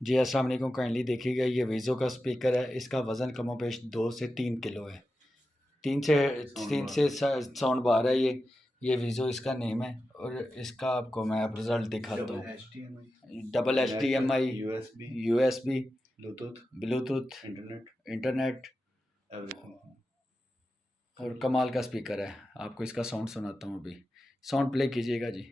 जी अस्सलाम वालेकुम। काइंडली देखिएगा, ये वीज़ो का स्पीकर है। इसका वज़न कमोबेश 2 से 3 किलो है। 3 से साउंड बार है ये वीज़ो इसका नेम है। और इसका आपको मैं अब रिज़ल्ट दिखाता हूँ। Double HDMI, USB, Bluetooth, internet और कमाल का स्पीकर है। आपको इसका साउंड सुनाता हूँ अभी। साउंड प्ले कीजिएगा जी।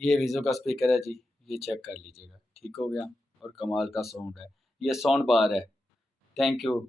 ये वीज़ो का स्पीकर है जी, ये चेक कर लीजिएगा। ठीक हो गया और कमाल का साउंड है। ये साउंड बार है। Thank you.